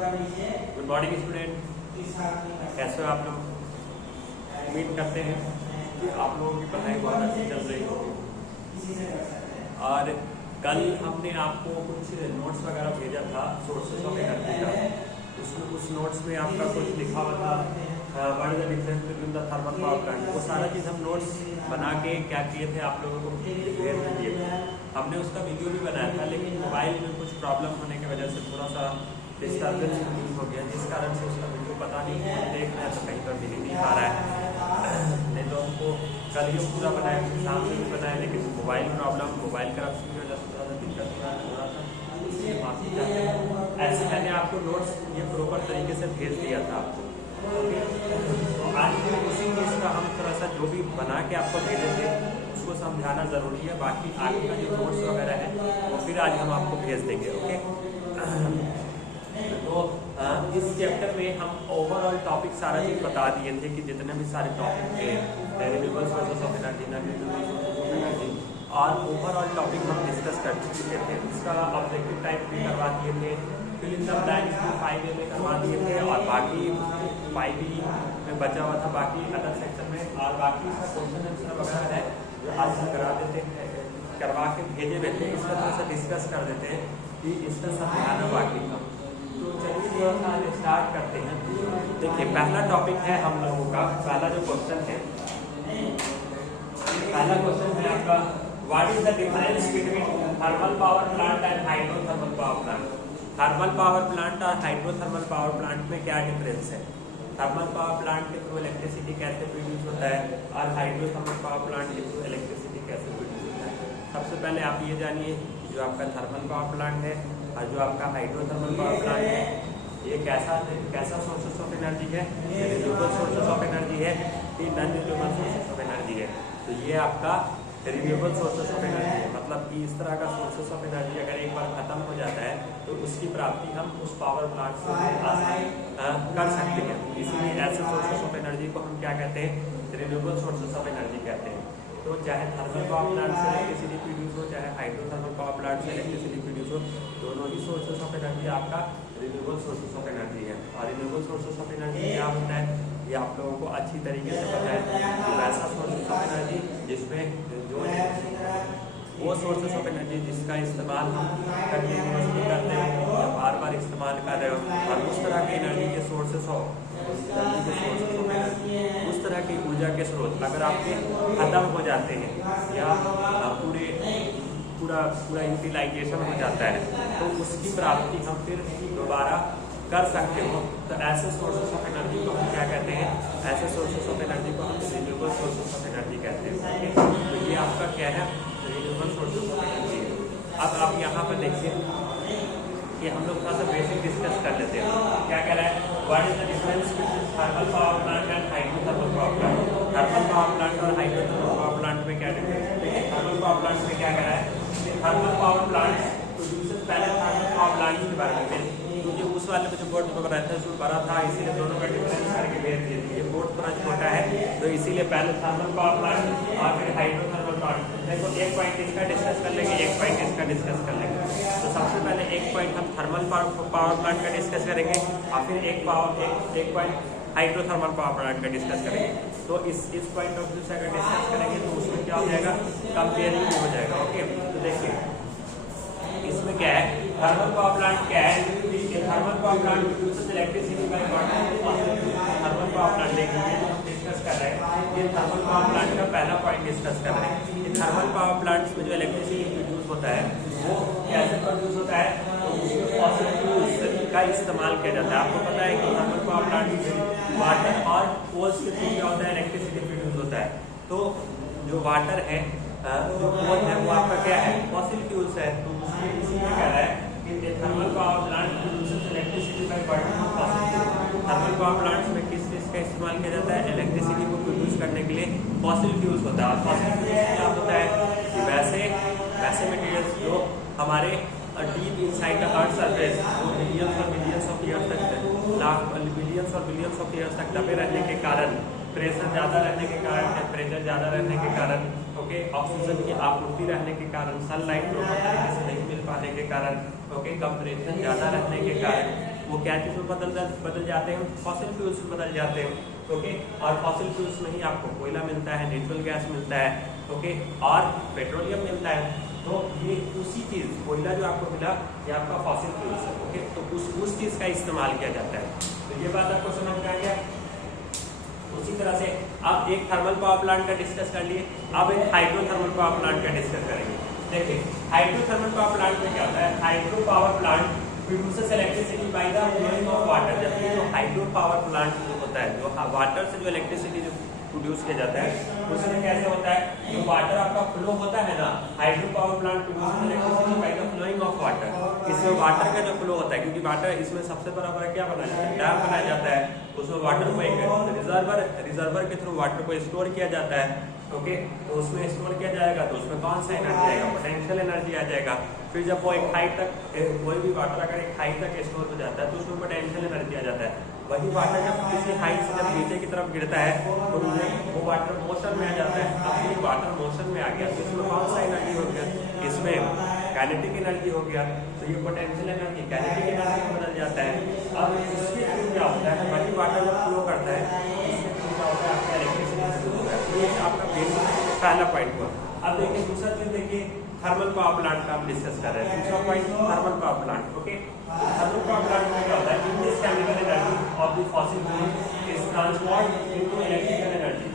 Good morning student, कैसे हो आप लोग? उम्मीद करते हैं कि आप लोगों की पढ़ाई बहुत अच्छी चल रही होगी। और कल हमने आपको कुछ नोट्स वगैरह भेजा था सोर्सेस ऑफ एनर्जी का। उसमें उस नोट्स में आपका कुछ लिखा हुआ था what is the difference between the thermal power plant. वो सारा चीज़ हम नोट्स बना के क्या किए थे आप लोगों को भेज दिए थे। हमने उसका वीडियो भी बनाया था, लेकिन मोबाइल में कुछ प्रॉब्लम होने की वजह से थोड़ा सा डिस्टर्बेंस हो गया, जिस कारण से उसका वीडियो पता नहीं देख रहे हैं तो कहीं पर मिल नहीं पा रहा है। नहीं तो हमको कल ही पूरा बनाया, शाम में भी बनाया, लेकिन मोबाइल प्रॉब्लम, मोबाइल करप्शन की वजह से थोड़ा सा दिक्कत हो रहा था, इसलिए माफी चाहते हैं। ऐसे मैंने आपको नोट्स ये प्रॉपर तरीके से भेज दिया था आपको। तो आज उसी चीज़ का हम थोड़ा सा जो भी बना के आपको भेजे थे उसको समझाना ज़रूरी है। बाकी आगे का जो नोट्स वगैरह है वो फिर आज हम आपको भेज देंगे। ओके, तो इस चैप्टर में हम ओवरऑल टॉपिक सारा चीज़ बता दिए थे कि जितने भी सारे टॉपिक थे renewable sources of energy, non-renewable sources of energy, और ओवरऑल टॉपिक हम डिस्कस कर चुके थे। इसका ऑब्जेक्टिव टाइप भी करवा दिए थे, फिल इन द ब्लैंक्स भी 5A में करवा दिए थे, और बाकी 5B में बचा हुआ था बाकी अलग सेक्शन में, और बाकी इसका क्वेश्चन आंसर वगैरह है जो आज हम करा देते हैं, करवा के भेजे हुए थे। इसका थोड़ा सा डिस्कस कर देते हैं कि इसका समझाना बाकी था। तो चलिए थोड़ा सा आज स्टार्ट करते हैं। देखिए, पहला टॉपिक है हम लोगों का, पहला जो क्वेश्चन है, पहला क्वेश्चन है आपका what is the difference between thermal power plant and hydrothermal power plant. Thermal power plant और हाइड्रोथर्मल पावर प्लांट में क्या डिफरेंस है? थर्मल पावर प्लांट के थ्रू इलेक्ट्रिसिटी कैसे प्रोड्यूस होता है और हाइड्रोथर्मल पावर प्लांट के थ्रू इलेक्ट्रिसिटी कैसे प्रोड्यूस होता है। सबसे पहले आप ये जानिए, जो आपका थर्मल पावर प्लांट है और जो आपका हाइड्रोथर्मल पावर प्लांट है, ये कैसा सोर्सेस ऑफ एनर्जी है? रिन्यूएबल सोर्सेस ऑफ एनर्जी है कि non renewable sources of energy है? तो ये आपका रिन्यूएबल सोर्सेस ऑफ एनर्जी है। मतलब कि इस तरह का सोर्सेस ऑफ एनर्जी अगर एक बार खत्म हो जाता है तो उसकी प्राप्ति हम उस पावर प्लांट से कर सकते हैं। इसीलिए ऐसे सोर्सेस ऑफ एनर्जी को हम क्या कहते हैं? रिन्यूएबल सोर्सेस ऑफ एनर्जी कहते हैं। तो चाहे थर्मल पावर प्लांट से इलेक्ट्रिसिटी प्रोड्यूस हो, चाहे हाइड्रोथर्मल पावर प्लांट से इलेक्ट्रिसिटी प्रोड्यूस हो, दोनों ही सोर्सेस ऑफ एनर्जी आपका रिन्यूएबल सोर्सेस ऑफ एनर्जी है। और रिन्यूएबल सोर्सेस ऑफ एनर्जी क्या होता है ये आप लोगों को अच्छी तरीके से पता है। तो ऐसा सोर्सेस ऑफ एनर्जी जिसमें जो वो सोर्सेस ऑफ एनर्जी जिसका इस्तेमाल हम कंटिन्यूअसली करते हो या बार बार इस्तेमाल कर रहे हो, और उस तरह के एनर्जी के सोर्सेस ऑफ एनर्जी, उस तरह की ऊर्जा के स्रोत अगर आपके खत्म हो जाते हैं या पूरा यूटिलाइजेशन हो जाता है तो उसकी प्राप्ति हम फिर दोबारा कर सकते हो। तो ऐसे सोर्सेस ऑफ एनर्जी को हम क्या कहते हैं? ऐसे सोर्सेस ऑफ एनर्जी को हम रिन्यूएबल सोर्सेस ऑफ एनर्जी कहते हैं। तो ये आपका क्या है? रिन्यूएबल सोर्सेस ऑफ एनर्जी है। अब आप यहाँ पर देखिए कि हम लोग थोड़ा सा बेसिक डिस्कस कर लेते हैं। क्या कह रहा है? What is the difference between thermal power plant and hydrothermal power plant. Thermal power plant और हाइड्रोथर्मल पावर प्लांट में क्या डिफरेंस है? देखिए, थर्मल पावर प्लांट में क्या कह रहा है? थर्मल पावर प्लांट प्रोड्यूसर्स, पहले थर्मल पावर प्लांट के बारे में क्योंकि उस वाले में जो बोर्ड पेपर रहता है जो बड़ा था, इसीलिए दोनों का डिफरेंस करके भेज दिए थे। ये बोर्ड थोड़ा छोटा है तो इसीलिए पहले थर्मल पावर प्लांट और फिर हाइड्रोथर्मल प्लांट। देखो, एक पॉइंट इसका डिस्कस कर लेंगे, एक पॉइंट इसका डिस्कस कर लेंगे। तो सबसे पहले एक पॉइंट हम थर्मल पावर प्लांट का डिस्कस करेंगे और फिर एक पॉइंट हाइड्रोथर्मल पावर प्लांट का डिस्कस करेंगे। तो इस पॉइंट ऑफ व्यू से अगर डिस्कस करेंगे तो उसमें क्या हो जाएगा? कंपेयरिंग हो जाएगा। ओके, तो देखिए इसमें क्या है? थर्मल पावर प्लांट क्या है? Thermal power plant produces electricity by water. Thermal power plant देखिए डिस्कस कर रहे हैं, ये थर्मल पावर प्लांट का पहला पॉइंट डिस्कस कर रहे हैं। ये थर्मल पावर प्लांट्स में जो इलेक्ट्रिसिटी प्रोड्यूस होता है वो कैसे प्रोड्यूस होता है? तो उसमें फॉसिल फ्यूल्स का इस्तेमाल किया जाता है। आपको पता है कि थर्मल पावर प्लांट में वाटर और कोल्स के थ्रू क्या होता है? इलेक्ट्रिसिटी प्रोड्यूस होता है। तो जो वाटर है, जो कोल है, वो आपका क्या है? फॉसिल फ्यूल्स है। तो इसी में कह रहा है कि thermal power plant produces electricity bye burning of fossil fuel. Thermal power plants में किस चीज़ का इस्तेमाल किया जाता है? इलेक्ट्रिसिटी को प्रोड्यूस करने के लिए फॉसिल फ्यूल्स होता है। और फॉसिल फ्यूल्स क्या होता है कि वैसे मटेरियल्स जो हमारे deep inside the earth surface, वो मिलियंस और बिलियंस ऑफ ईयर्स तक, बिलियंस और बिलियंस ऑफ ईयर्स तक दबे रहने के कारण, प्रेशर ज़्यादा रहने के कारण, टेम्परेचर ज़्यादा रहने के कारण, ओके, ऑक्सीजन की आपूर्ति रहने के कारण, सनलाइट प्रॉपर तरीके से नहीं मिल पाने के कारण, ओके, कंप्रेशन ज़्यादा रहने के कारण वो क्या चीज़ में बदल जाते हैं, फॉसिल फ्यूल्स में बदल जाते हैं। ओके, और फॉसिल फ्यूल्स में ही आपको कोयला मिलता है, नेचुरल गैस मिलता है, ओके, और पेट्रोलियम मिलता है। तो ये उसी चीज़, कोयला जो आपको मिला ये आपका फॉसिल फ्यूल्स है। ओके, तो उस चीज़ का इस्तेमाल किया जाता है। तो ये बात आपको समझ में आ गया। उसी तरह से आप एक थर्मल पावर प्लांट का डिस्कस कर लिए, अब एक हाइड्रोथर्मल पावर प्लांट का डिस्कस करेंगे। देखिए हाइड्रोथर्मल पावर प्लांट में क्या होता है, hydro power plant produces electricity by the flowing of water. जबकि जो हाइड्रो पावर प्लांट जो होता है, जो वाटर से जो इलेक्ट्रिसिटी जो प्रोड्यूस किया जाता है, उसमें कैसे होता है, जो वाटर आपका फ्लो होता है ना, hydro power plant produces electricity by the flowing of water. इसमें वाटर का जो फ्लो होता है, क्योंकि वाटर इसमें सबसे बड़ा क्या बनाया जाता है, डैम बनाया जाता है, उसमें वाटर को एक रिजर्वर के थ्रू वाटर को स्टोर किया जाता है। ओके, तो उसमें स्टोर किया जाएगा तो उसमें कौन सा एनर्जी आएगा, पोटेंशियल एनर्जी आ जाएगा। फिर जब वो एक हाइट तक, कोई भी वाटर अगर एक हाइट तक स्टोर हो जाता है तो उसमें पोटेंशियल एनर्जी आ जाता है। वही वाटर जब किसी हाइट से जब नीचे की तरफ गिरता है तो वो वाटर मोशन में आ जाता है। अब ये वाटर मोशन में आ गया तो इसमें कौन सा एनर्जी हो गया, इसमें काइनेटिक एनर्जी हो गया। तो ये पोटेंशियल एनर्जी काइनेटिक एनर्जी में बदल जाता है। अब इसके थ्रू क्या होता है, वही वाटर जब फ्लो करता है इसके थ्रू क्या होता है, आपका इलेक्ट्रिसिटी होता है। तो ये आपका बेसिक पहला पॉइंट हुआ। अब देखिए दूसरा चीज, देखिए थर्मल पावर प्लांट का हम डिस्कस कर रहे हैं। दूसरा point thermal power plant. Okay, thermal power plant में क्या होता है, in this chemical energy of the fossil fuel is transformed into electrical energy.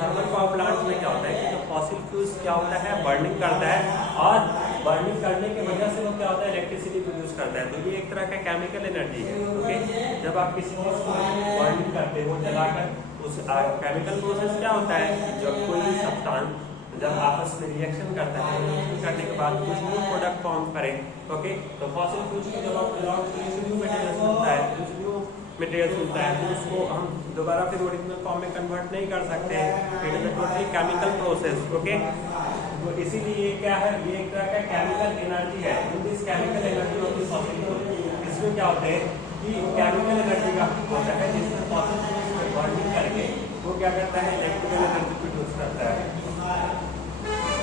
Thermal power plant में क्या होता है कि जो फॉसिल फ्यूल्स क्या होता है, बर्निंग करता है, और बर्निंग करने की वजह से वो क्या होता है, इलेक्ट्रिसिटी प्रोड्यूस करता है। तो ये एक तरह का केमिकल एनर्जी है। ओके, जब आप किसी चीज को बर्निंग करते हो जलाकर, उस केमिकल प्रोसेस क्या होता है, जब कोई भी सब्सटेंस जब आपस में रिएक्शन करता है, रिएक्शन करने के बाद कुछ न्यू प्रोडक्ट फॉर्म करें। ओके, तो फॉसिल फ्यूल्स को जब आप जलाओ तो न्यू मटेरियल मिलता है, कुछ न्यू मटेरियल मिलता है, तो उसको हम दोबारा फिर ओरिजिनल फॉर्म में कन्वर्ट नहीं कर सकते। It is a totally chemical process. Okay, तो इसीलिए ये क्या है, ये एक तरह का केमिकल एनर्जी है। In this chemical energy of the fossil fuel, इसमें क्या होता है कि केमिकल एनर्जी का होता है जिसमें फॉसिल फ्यूल्स को बर्निंग करके वो क्या करता है, इलेक्ट्रिकल एनर्जी प्रोड्यूस करता है।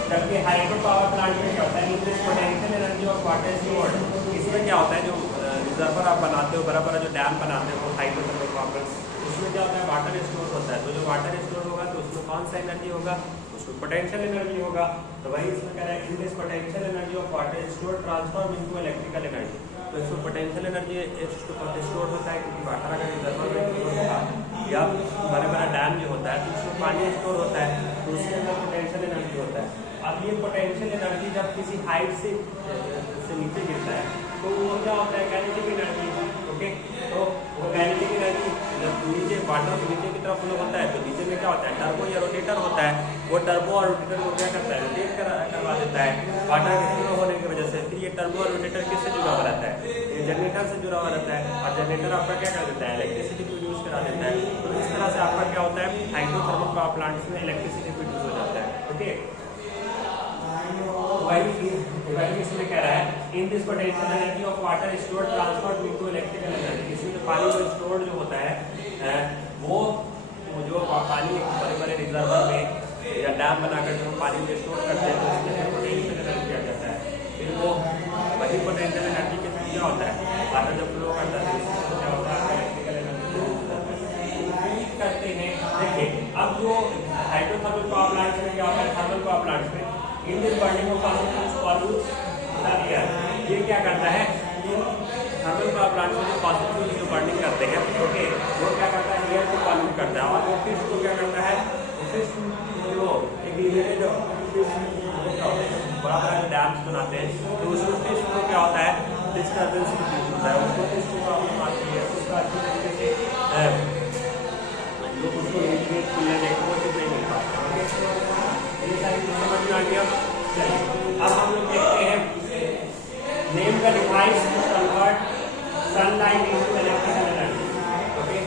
जबकि हाइड्रो पावर प्लांट में क्या होता है, increase potential energy of water stored. इसमें क्या होता है, जो रिजर्वर आप बनाते हो, बड़ा बड़ा जो डैम बनाते हो हाइड्रोथर्मल पावर, उसमें क्या होता है, वाटर स्टोर होता है। तो जो वाटर स्टोर होगा तो उसमें कौन सा एनर्जी होगा, उसमें पोटेंशियल एनर्जी होगा। तो वही इसमें कह रहा है, increase potential energy of water store transform into electrical energy. तो इसमें पोटेंशियल एनर्जी स्टोर होता है, क्योंकि वाटर अगर रिजर्वर में स्टोर होगा या बड़ा बड़ा डैम जो होता है तो उसमें पानी स्टोर होता है, तो उसके अंदर पोटेंशियल एनर्जी होता है। अब ये पोटेंशियल एनर्जी जब किसी हाइट से नीचे गिरता है तो वो क्या होता है, काइनेटिक एनर्जी। ओके, तो वो काइनेटिक एनर्जी जब नीचे वाटर नीचे की तरफ फ्लो होता है तो नीचे में क्या होता है, टर्बो या रोटेटर होता है। वो टर्बो और रोटेटर को क्या करता है, रोटेट करवा देता है वाटर के फ्लो होने की वजह से। फिर ये टर्बो और रोटेटर किससे जुड़ा हुआ रहता है, ये जनरेटर से जुड़ा हुआ रहता है, और जनरेटर आपका क्या कर देता है, इलेक्ट्रिसिटी प्रोड्यूस करा देता है। तो इस तरह से आपका क्या होता है, हाइड्रोथर्मल पावर प्लांट्स में इलेक्ट्रिसिटी प्रोड्यूस हो जाता है। ओके, वही इसमें कह रहा है, in this potential energy of water stored transferred into electrical energy. इसमें जो पानी जो स्टोर्ड जो होता है वो जो पानी बड़े बड़े रिजर्वर में या डैम बनाकर जो पानी में स्टोर करते हैं तो उसमें पोटेंशियल एनर्जी आ जाता है। फिर वो वही पोटेंशियल एनर्जी के थ्रू क्या होता है, वाटर जब फ्लो करता है तो क्या होता है, इलेक्ट्रिकल एनर्जी करते हैं। देखिए अब जो हाइड्रोथर्मल पावर प्लांट में क्या होता है, थर्मल पावर प्लांट में in this burning of fossil fuels pollutes the air. ये क्या करता है कि थर्मल पावर प्लांट में जो फॉसिल फ्यूल्स जो बर्निंग करते हैं, ओके, वो क्या करता है, एयर को पॉल्यूट करता है। और वो फिश को क्या करता है, फिश जो एक लिमिटेड बड़ा बड़ा जो डैम्स बनाते हैं तो उसमें फिश को क्या होता है, डिस्टर्बेंस होता है, उसको फिश को प्रॉब्लम आती है, उसका अच्छी तरीके से जो उसको न्यूट्रिएंट्स मिलने चाहिए वो चीज़ नहीं मिल पाता। ये सारी चीज़ समझ में आ गया। चलिए अब हम लोग देखते हैं, name the device to convert sunlight into electrical energy. Okay,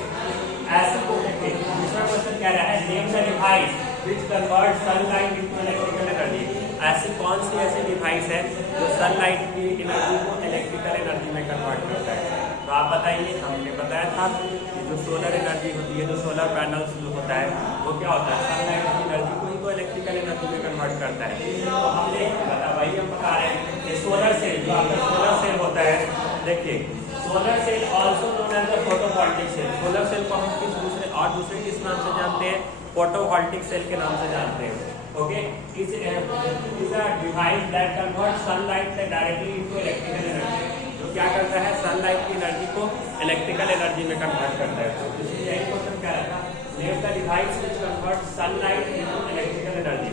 ऐसे को देखिए दूसरा क्वेश्चन कह रहा है, name the device which convert sunlight into electrical energy. ऐसी कौन सी ऐसी डिवाइस है जो सनलाइट की एनर्जी को इलेक्ट्रिकल एनर्जी में कन्वर्ट करता है। तो आप बताइए, हमने बताया था कि जो सोलर एनर्जी होती है, जो सोलर पैनल्स जो होता है वो क्या होता है, सनलाइट की एनर्जी को ही तो इलेक्ट्रिकल एनर्जी में कन्वर्ट करता है। तो हमने वही हम बता रहे हैं कि सोलर सेल जो आपका सोलर सेल होता है, देखिए सोलर सेल ऑल्सो दूसरे किस नाम से जानते हैं, फोटोवोल्टिक सेल के नाम से जानते हैं। Okay, is a device that convert sunlight directly into electrical energy, जो क्या करता है सनलाइट की एनर्जी को इलेक्ट्रिकल एनर्जी में कन्वर्ट करता है। तो इसलिए यही क्वेश्चन क्या रहेगा, name the device which convert sunlight into electrical energy.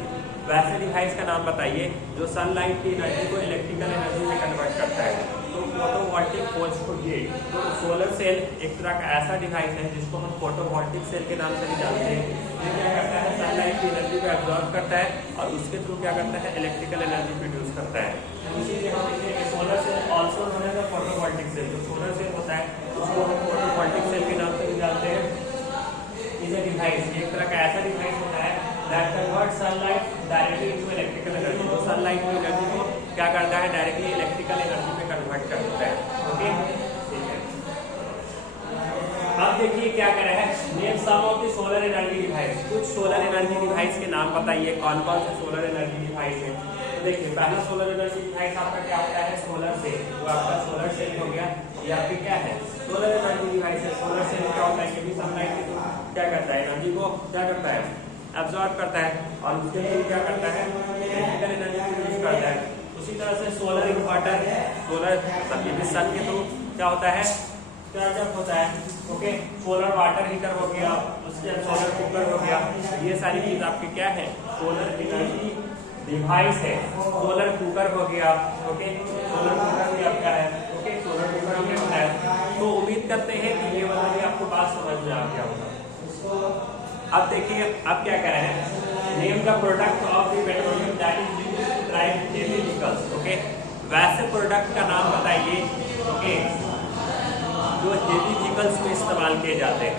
वैसे डिवाइस का नाम बताइए जो सनलाइट की एनर्जी को इलेक्ट्रिकल एनर्जी में कन्वर्ट करता है। तो फोटोवोल्टिक फोटोवोल्टिक तो सोलर सेल एक तरह का ऐसा डिवाइस है जिसको हम फोटोवोल्टिक सेल के नाम से भी जानते हैं। ये क्या करता है, सनलाइट की एनर्जी को एब्जॉर्ब करता है और उसके थ्रू क्या करता है, इलेक्ट्रिकल एनर्जी प्रोड्यूस करता है। इसीलिए हम इसे solar cell also known as photovoltaic cell, जो सोलर सेल होता है उसको हम फोटोवोल्टिक सेल के नाम से भी जानते हैं। इज अ डिवाइस, एक तरह का ऐसा डिवाइस होता है that convert sunlight directly into electrical energy, जो सनलाइट की एनर्जी को क्या करता है, डायरेक्टली इलेक्ट्रिकल एनर्जी में कन्वर्ट कर देता है। ओके, ठीक है। अब देखिए क्या कर रहा है, name some of the solar energy device. कुछ सोलर एनर्जी डिवाइस के नाम बताइए, कौन कौन से सोलर एनर्जी डिवाइस है। तो देखिए पहला सोलर एनर्जी डिवाइस आपका क्या होता है, सोलर सेल। जो आपका सोलर सेल हो गया ये आपके क्या है, सोलर एनर्जी डिवाइस है। सोलर सेल क्या होता है, ये भी सनलाइट के थ्रू क्या करता है, एनर्जी को क्या करता है, एब्जॉर्ब करता है और उसके लिए क्या करता है, इलेक्ट्रिकल एनर्जी प्रोड्यूस करता है। उसी तरह से सोलर इन्वर्टर, सोलर मतलब सन के थ्रू क्या होता है, चार्ज होता है। ओके, सोलर वाटर हीटर हो गया, उसके सोलर कुकर हो गया, ये सारी चीज आपकी क्या है, सोलर एनर्जी डिवाइस है। सोलर कुकर हो गया, ओके, सोलर कुकर भी आपका है। ओके, सोलर कुकर भी होता है। तो उम्मीद करते हैं कि ये वाला भी आपको बात समझ में आ गया होगा। अब देखिए अब क्या कह रहे हैं, name the product of the petroleum that is used to drive heavy vehicles. Okay, वैसे प्रोडक्ट का नाम बताइए, ओके, जो हेवी व्हीकल्स में इस्तेमाल किए जाते हैं।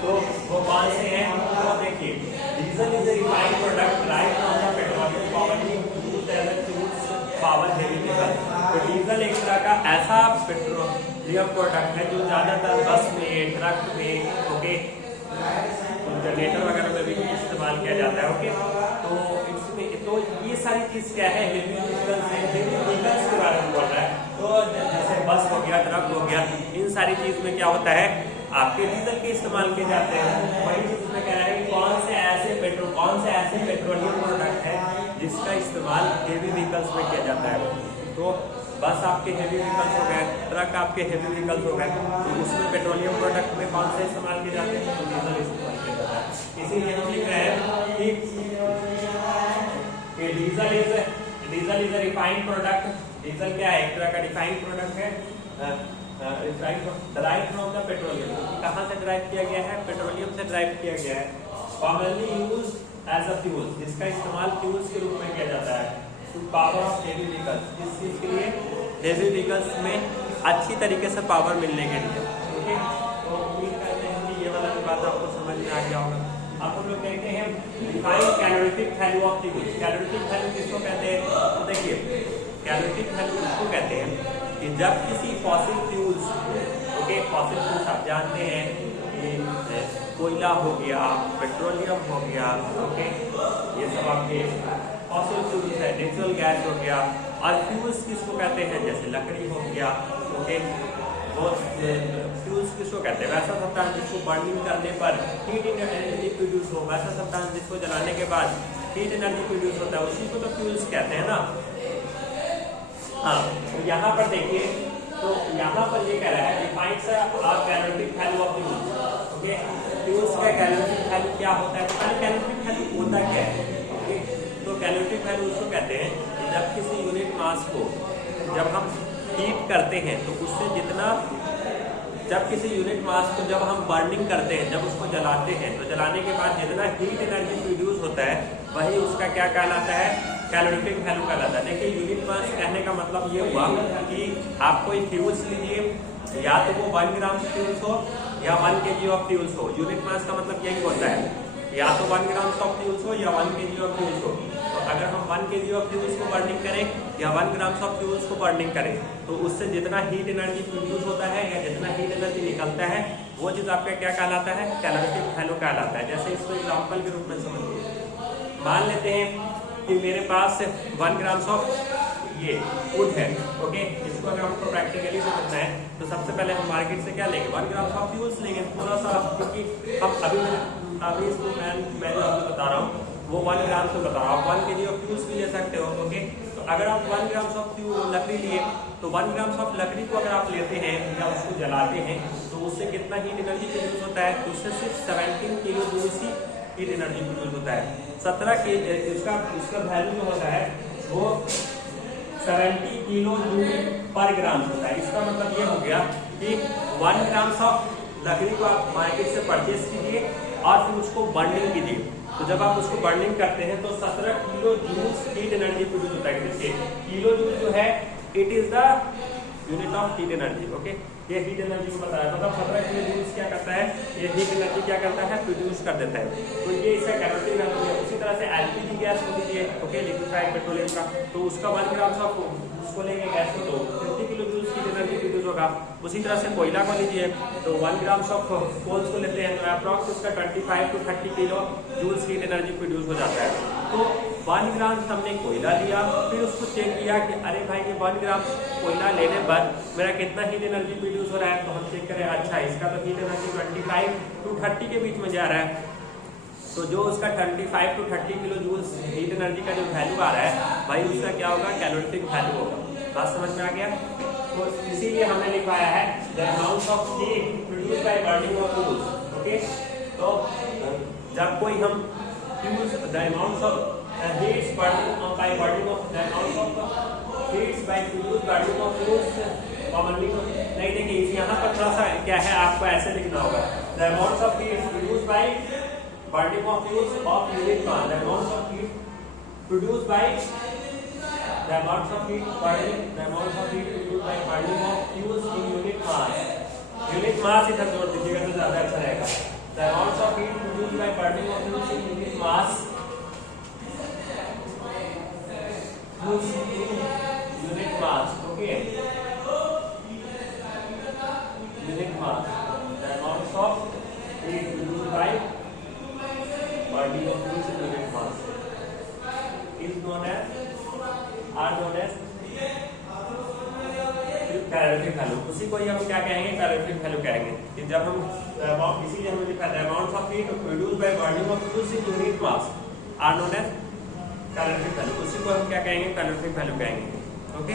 तो वो कौन से हैं, तो देखिए diesel is a refined product drive from the petroleum power used as a tools power heavy vehicle. तो डीजल एक तरह का ऐसा पेट्रोलियम प्रोडक्ट है जो ज्यादातर बस में, ट्रक में, ओके, जनरेटर वगैरह में भी इस्तेमाल किया जाता है। ओके, तो इसमें तो ये सारी चीज क्या है, हेवी व्हीकल्स है, हेवी व्हीकल्स के बारे में बोल रहा है। तो जैसे बस हो गया, ट्रक हो गया, इन सारी चीज में क्या होता है, आपके डीजल के इस्तेमाल किए जाते हैं। वही चीज में कह रहा है कि कौन से ऐसे पेट्रोलियम प्रोडक्ट है जिसका इस्तेमाल हेवी व्हीकल्स में किया जाता है। तो बस आपके हेवी व्हीकल्स हो गए, ट्रक आपके हेवी व्हीकल्स हो गए, तो उसमें पेट्रोलियम प्रोडक्ट में कौन से इस्तेमाल किए जाते हैं, तो डीजल इस्तेमाल किया जाता है। इसीलिए हम लिख रहे हैं कि diesel is a refined product. Diesel क्या है, एक तरह का रिफाइंड प्रोडक्ट है, ड्राइव फ्रॉम द पेट्रोलियम। कहाँ से ड्राइव किया गया है, पेट्रोलियम से ड्राइव किया गया है। Commonly use as a fuel, जिसका इस्तेमाल फ्यूल्स के रूप में किया जाता है। पावर ऑफ हेवी व्हीकल्स, इस चीज के लिए हेवी व्हीकल्स में अच्छी तरीके से पावर मिलने के लिए। ओके, तो उम्मीद करते हैं कि ये वाला भी बात आपको समझ में आ गया होगा। अब हम लोग कहते हैं define calorific value of fuel. Calorific value किसको कहते हैं, तो देखिए कैलोरीफिक वैल्यू इसको कहते हैं कि जब किसी fossil fuels, okay, fossil fuels आप जानते हैं कि कोयला हो गया, पेट्रोलियम हो गया, ओके, ये सब आपके फॉसिल फ्यूल्स है, नेचुरल गैस हो गया। और फ्यूल्स किसको कहते हैं, जैसे लकड़ी हो गया, ओके, वो फ्यूल्स किसको कहते हैं, वैसा सब्सटेंस जिसको बर्निंग करने पर हीट एनर्जी प्रोड्यूस हो, वैसा सब्सटेंस जिसको जलाने के बाद हीट एनर्जी प्रोड्यूस होता है, उसी को तो फ्यूल्स कहते हैं ना। हाँ, तो यहाँ पर देखिए, तो यहाँ पर ये कह रहा है define calorific value of fuels. Okay, fuels का कैलोरीफिक वैल्यू क्या होता है, तो कैलोरीफिक वैल्यू होता क्या है। ओके, तो कैलोरीफिक वैल्यू उसको कहते हैं कि जब किसी यूनिट मास को जब हम हीट करते हैं तो उससे जितना, जब किसी यूनिट मास को जब हम बर्निंग करते हैं, जब उसको जलाते हैं, तो जलाने के बाद जितना हीट एनर्जी प्रोड्यूस होता है वही उसका क्या कहलाता है, कैलोरीफिक वैल्यू कहलाता है। देखिए यूनिट मास कहने का मतलब ये हुआ कि आप कोई फ्यूल्स लीजिए, या तो वो 1 ग्राम फ्यूल्स हो या 1 kg ऑफ फ्यूल्स हो। यूनिट मास का मतलब यही होता है, या तो 1 ग्राम ऑफ फ्यूल्स हो या 1 kg ऑफ फ्यूल्स हो। तो अगर हम 1 kg ऑफ फ्यूल्स को बर्निंग करें या 1 ग्राम ऑफ फ्यूल्स को बर्निंग करें, तो उससे जितना हीट एनर्जी प्रोड्यूस होता है या जितना हीट एनर्जी निकलता है, वो चीज आपका क्या कहलाता है, कैलोरीफिक वैल्यू कहलाता है। जैसे इसको एग्जाम्पल के रूप में समझिए, मान लेते हैं कि मेरे पास 1 ग्राम ऑफ ये वुड है। ओके, इसको अगर हमको प्रैक्टिकली समझना है तो सबसे पहले हम मार्केट से क्या लेंगे, 1 ग्राम ऑफ फ्यूल्स लेंगे थोड़ा सा, क्योंकि हम अभी इसको मैं जो आपको बता रहा हूँ वो 1 ग्राम से बता रहा हूँ। 1 kg ऑफ फ्यूल्स भी ले सकते हो। ओके, तो अगर आप 1 ग्राम ऑफ लकड़ी लिए तो 1 ग्राम ऑफ लकड़ी को अगर आप लेते हैं या उसको जलाते हैं तो उससे कितना हीट एनर्जी प्रोड्यूस होता है, उससे सिर्फ 17 किलो जूल ही हीट एनर्जी प्रोड्यूस होता है। 17 के उसका वैल्यू जो होता है वो 70 किलो जूल पर ग्राम होता है। इसका मतलब ये हो गया कि 1 ग्राम ऑफ लकड़ी को आप मार्केट से परचेज कीजिए और फिर उसको बर्निंग कीजिए। तो जब आप उसको बर्निंग करते हैं तो 17 kilo joule heat energy produce होता है। देखिए किलो जूल जो है it is the unit of heat energy. Okay, ये हीट एनर्जी को बताया, मतलब 17 किलो जूल क्या करता है, ये हीट एनर्जी क्या करता है, प्रोड्यूस कर देता है। तो ये इसका कैलोरी वैल्यू है। उसी तरह से एलपीजी गैस को लीजिए, ओके, लिक्विफाइड पेट्रोलियम का, तो उसका 1 ग्राम ऑफ उसको लेंगे गैस को तो 50 kilo joule heat energy produce होगा। उसी तरह से कोयला को लीजिए तो 1 ग्राम ऑफ कोल्स को लेते हैं तो अप्रॉक्स उसका 25 to 30 kilo joule heat energy produce हो जाता है। तो 1 ग्राम हमने कोयला लिया, फिर उसको चेक किया कि अरे भाई ये 1 ग्राम कोयला लेने पर मेरा कितना हीट एनर्जी प्रोड्यूस हो रहा है, तो हम चेक करें अच्छा इसका तो हीट एनर्जी 25 to 30 के बीच में जा रहा है। तो जो उसका 25 to 30 kilo joule heat energy का जो वैल्यू आ रहा है भाई उसका क्या होगा, कैलोरीफिक वैल्यू होगा। बात समझ में आ गया? तो इसीलिए हमने लिखवाया है the amount of heat produced by burning of fuels. Okay, तो जब कोई हम fuels the amount of heats burning by burning of the amount of heats by fuels burning of fuels commonly तो नहीं देखिए यहाँ पर थोड़ा सा क्या है आपको ऐसे लिखना होगा the amount of heats produced by burning of fuels of unit mass, the amount of heat produced bye the amount of heat produced by burning of fuels in unit mass. Unit mass इधर जोड़ दीजिएगा तो ज्यादा अच्छा रहेगा। The amount of heat produced by burning of fuels in unit mass. Unit mass, okay. Unit mass. The amount of heat produced by burning of fuels in unit mass is known as calorific value. उसी को ही हम क्या कहेंगे, calorific value कहेंगे। कि जब हम इसीलिए हमने लिखा है amount of heat produced by burning of fuels in unit mass are known as calorific value. उसी को हम क्या कहेंगे, कैलोरीफिक वैल्यू कहेंगे। ओके,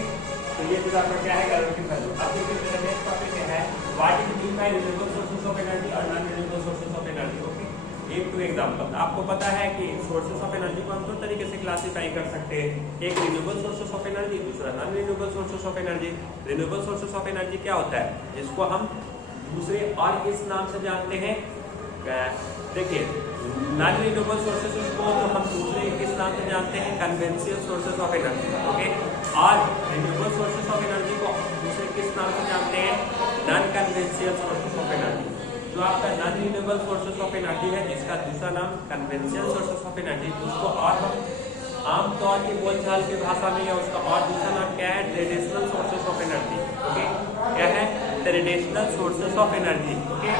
तो ये जो आपका क्या है कैलोरीफिक वैल्यू। अब देखिए मेरा नेक्स्ट टॉपिक है what is mean by renewable sources of energy और non renewable sources of energy. Okay, एक टू एग्जांपल आपको पता है कि सोर्सेस ऑफ एनर्जी को हम दो तरीके से क्लासिफाई कर सकते हैं, एक रिन्यूएबल सोर्सेस ऑफ एनर्जी, दूसरा non renewable sources of energy. Renewable sources of energy क्या होता है, जिसको हम दूसरे और किस नाम से जानते हैं, देखिए नॉन रिन्यूएबल सोर्सेस को तो हम दूसरे किस नाम से जानते हैं, conventional sources of energy. Okay, और रिन्यूएबल सोर्सेस ऑफ एनर्जी को दूसरे किस नाम से जानते हैं, non conventional sources of energy. जो आपका non renewable sources of energy है जिसका दूसरा नाम कन्वेंशनल सोर्सेस ऑफ एनर्जी, उसको और हम आमतौर की बोलचाल की भाषा में या उसका और दूसरा नाम क्या है, traditional sources of energy. Okay, क्या है, traditional sources of energy. Okay,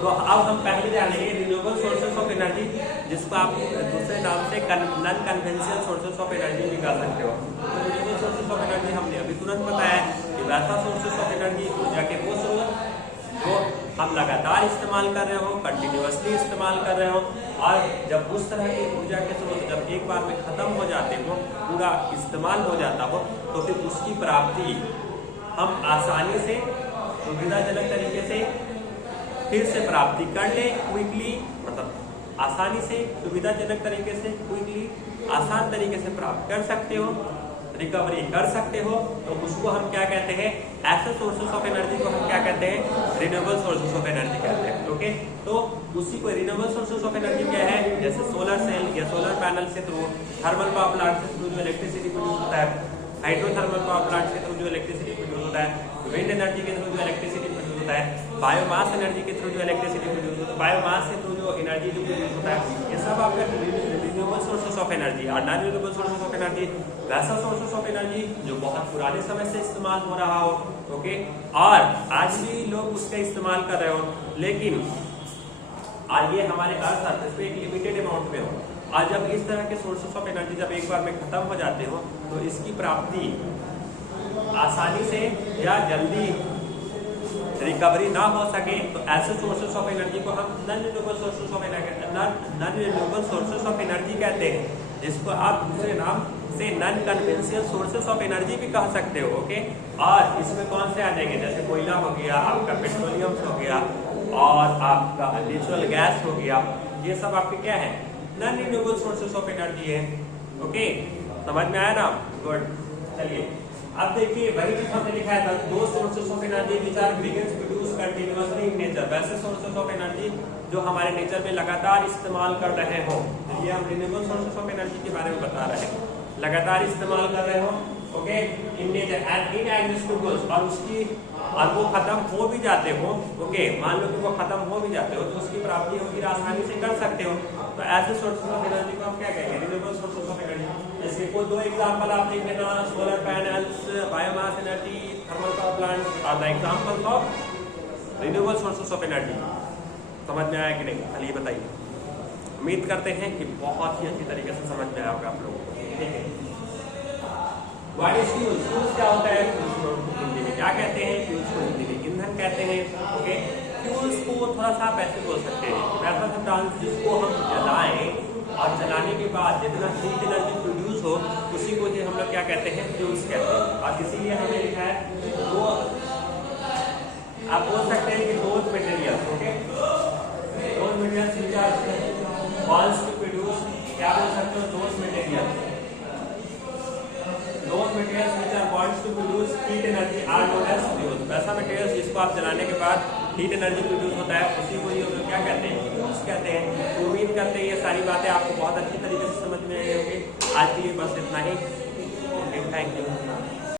तो अब हम पहले जानेंगे रिन्यूएबल सोर्सेस ऑफ एनर्जी, जिसको आप दूसरे नाम से non conventional sources of energy निकाल सकते हो। तो रिन्यूएबल सोर्सेस ऑफ एनर्जी हमने अभी तुरंत बताया कि वैसा सोर्सेस ऑफ एनर्जी ऊर्जा के वो स्रोत जो हम लगातार इस्तेमाल कर रहे हो, कंटिन्यूअसली इस्तेमाल कर रहे हो, और जब उस तरह की ऊर्जा के स्रोत जब एक बार में खत्म हो जाते हो, पूरा इस्तेमाल हो जाता हो, तो फिर उसकी प्राप्ति हम आसानी से सुविधाजनक तरीके से फिर से प्राप्ति कर ले क्विकली, मतलब आसानी से सुविधाजनक तरीके से क्विकली आसान तरीके से प्राप्त कर सकते हो, रिकवरी कर सकते हो, तो उसको हम क्या कहते हैं, ऐसे सोर्सेस ऑफ एनर्जी को हम क्या कहते हैं, रिन्यूएबल सोर्सेस ऑफ एनर्जी कहते हैं। ओके, तो उसी को रिन्यूएबल सोर्सेस ऑफ एनर्जी क्या है, जैसे सोलर सेल या सोलर पैनल से थ्रू, थर्मल पावर प्लांट से थ्रू जो इलेक्ट्रिसिटी प्रोड्यूस होता है, हाइड्रोथर्मल पावर प्लांट के थ्रू जो इलेक्ट्रिसिटी प्रोड्यूस होता है, विंड एनर्जी के थ्रू जो इलेक्ट्रिसिटी प्रोड्यूस होता है, बायोमास एनर्जी के थ्रू जो इलेक्ट्रिसिटी प्रोड्यूस होता है, बायोमास के थ्रू जो एनर्जी जो प्रोड्यूस होता है, ये सब आपका रिन्यूएबल सोर्सेस ऑफ एनर्जी। और non renewable sources of energy वैसा सोर्सेस ऑफ एनर्जी जो बहुत पुराने समय से इस्तेमाल हो रहा हो, ओके, और आज भी लोग उसका इस्तेमाल कर रहे हो, लेकिन और ये हमारे अर्थ सरफेस पे एक लिमिटेड अमाउंट में हो, और जब इस तरह के सोर्सेस ऑफ एनर्जी जब एक बार में खत्म हो जाते हो तो इसकी प्राप्ति आसानी से या जल्दी रिकवरी ना हो सके तो ऐसे सोर्सेस ऑफ एनर्जी को हम non renewable sources of energy कहते हैं, जिसको आप दूसरे नाम से non conventional sources of energy भी कह सकते हो। ओके, और इसमें कौन से आ जाएंगे, जैसे कोयला हो गया, आपका पेट्रोलियम हो गया और आपका नेचुरल गैस हो गया, ये सब आपके क्या है, non renewable sources of energy है। ओके, समझ में आया ना? गुड। चलिए अब देखिए वही चीज हमने लिखा है, दो sources of energy which are begins produce continuously in nature. वैसे सोर्सेस ऑफ एनर्जी जो हमारे नेचर में लगातार इस्तेमाल कर रहे हो, ये हम रिन्यूएबल सोर्सेस ऑफ एनर्जी के बारे में बता रहे हैं, लगातार इस्तेमाल कर रहे हो। ओके, इन नेचर एंड इनएग्जिस्टेबल, और उसकी और वो खत्म हो भी जाते हो। ओके, मान लो कि वो खत्म हो भी जाते हो तो उसकी प्राप्ति हम फिर आसानी से कर सकते हो। तो ऐसे सोर्सेस ऑफ एनर्जी को हम क्या कहेंगे, रिन्यूएबल सोर्सेस ऑफ एनर्जी। जैसे कोई दो एग्जांपल आप लिख लेना, solar panels, biomass energy, thermal power plant are the examples of renewable sources of energy. समझ में आया कि नहीं, खाली बताइए। उम्मीद करते हैं कि बहुत ही अच्छी तरीके से समझ में आया होगा आप लोगों को। ठीक है, व्हाट इज फ्यूल? फ्यूल क्या होता है? हिंदी में क्या कहते हैं? फ्यूल्स को हिंदी में ईंधन कहते हैं। ओके, फ्यूल्स को थोड़ा सा आप ऐसे बोल सकते हैं, वैसा सब्सटेंस जिसको हम जलाएं और जलाने के बाद जितना हीट एनर्जी प्रोड्यूस हो उसी को हम लोग क्या कहते हैं, फ्यूल्स कहते हैं। और इसीलिए हमने लिखा है दो, आप बोल सकते हैं कि those materials, okay, those materials which are wants to produce, क्या बोल सकते हो, those materials which are wants to produce heat energy are known as fuels। वैसा मटेरियल जिसको आप जलाने के बाद हीट एनर्जी प्रोड्यूस होता है उसी को ये क्या कहते हैं, फ्यूल्स कहते हैं। तो उम्मीद करते हैं ये सारी बातें आपको बहुत अच्छी तरीके से समझ में आई होंगी। आज के लिए बस इतना ही। Okay, thank you.